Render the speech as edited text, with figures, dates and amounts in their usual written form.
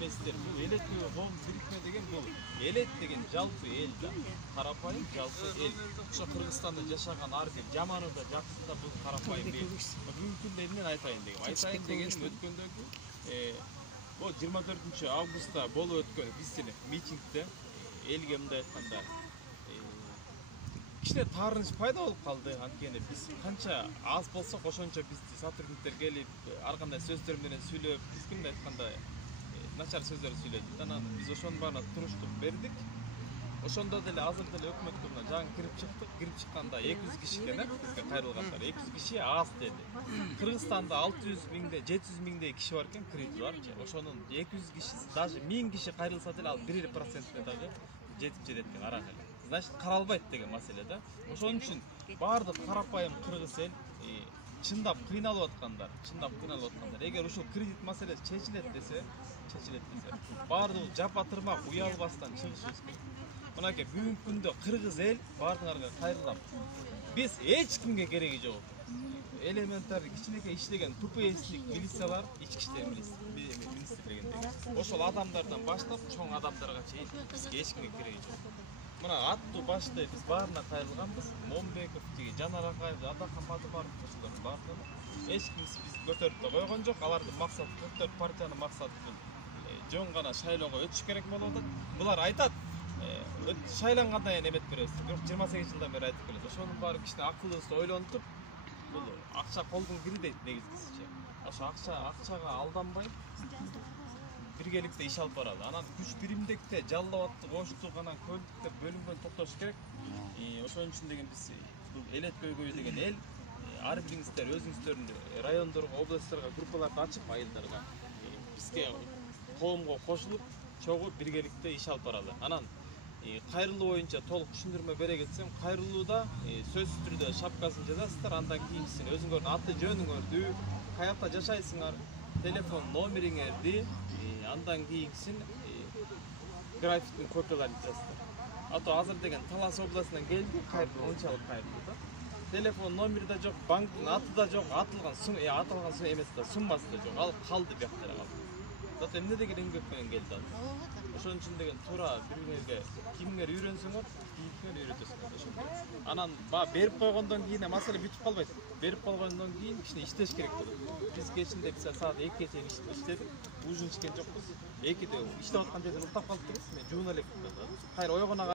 эместер. Бул элет коом бирикме деген бул элет деген жалпы эл да. Карапайым жалпы эл. Ошо Кыргызстанда жашаган ар бир жаманы да жакшысы да бул карапайым эл. Бүгүнкү күндө эмнени айтайын дегем. Айтайын дегеним өткөндөгү 24 августта болуп өткөн биздин митингде элге мындай айтканда кичине таарыныч пайда болуп калды. Анткени биз канча аз болсок ошончо бизди сотрудниктер келип ар кандай сөздөр менен сүйлөп, бизге мындай айтканда начар сөздөр сүйлөдү. Анан биз ошонун баарына туруштук бердик. Ошондо деле азыр деле өкмөткө мына жаңы кирип чыктык. Кирип чыкканда 200 киши экен, бизге кайрылгандар. 200 киши аз деди. Кыргызстанда 600 миңдей, 700 миңдей киши бар экен, кредит барчы. Ошонун 200 кишиси даже 1000 киши кайрылса деле ал 1% дагы жетип жетет экен арак эле. Значит, каралбайт деген маселе да. Ошон үчүн баардык карапайым кыргыз эл чындап кыйналып аткандар, эгер ушул кредит маселеси чечилет десе, баардыгы жапа тырмак уялбастан чыгышыбыз керек. Мынакей бүгүнкү күндө кыргыз эл баардыгына кайрылам. Биз эч кимге кереги жок. Элементарный кичинекей иштеген ТПСник милициялар, ички иштер министрлигинде. Ошол адамдардан баштап чоң адамдарга чейин бизге эч кимге кереги жок. Мына аттуу башты биз баарына кайрылганбыз. Момбеков, Жанар Акаев, Атакан Матыбаров ошолордун баардыгы эч ким биз көтөрүп да койгон жок. Алардын максаты, 4 партиянын максаты бул жөн гана шайлоого өтүш керек болуп атат. Булар айтат, шайлангандан кийин эметип беребиз. 28 жылдан бери айтып келет. Ошонун баары кичине акылыбызды ойлонтуп, бул акча колдун кири дейт негизгисичи. Ошо акчага алданбай биргеликте иш алып баралы. Анан күч биримдикте жалал абадтык, Оштук, анан Көлдүктө бөлүнгөн токтош керек. Ошон үчүн деген биз бул элет көйгөй деген эл ар бириңиздер өзүңүздөрдүн райондорго, областарга группаларды ачып айылдарга бизге коомго кошулуп, чогуу биргеликте иш алып баралы. Анан кайрылуу боюнча толук түшүндүрмө бере кетсем, кайрылууда сөзсүз түрдө шапкасын жазасыздар, андан кийинкисин өзүңөрдүн аты жөнүңөрдү, каякта жашайсыңар, телефон номериңерди, андан кийинкисин графиктин копияларын жазасыздар. Ато азыр деген Талас областынан келди, кайрылуу унчалык кайрылуу да. Телефон номери да жок, банктын аты да жок, аталган сум эмеси да, суммасы да жок. Ал калды бияктара калды. Зато эмне деген эмгек менен келди ал. Ошон үчүн деген туура бириңерге кимиңер үйрөнсөңөр, кийиңер үйрөтөсүңөр ошондой. Анан берип койгондон кийин маселе бүтүп калбайт. Берип койгондон кийин кичине иштеш керек болот. Биз кечинде саат 2ге чейин иштедик. Ужин ичкен жокпуз. 2де иштеп аткан жерден уктап калдык. Мен жууна элек. Кайра ойгона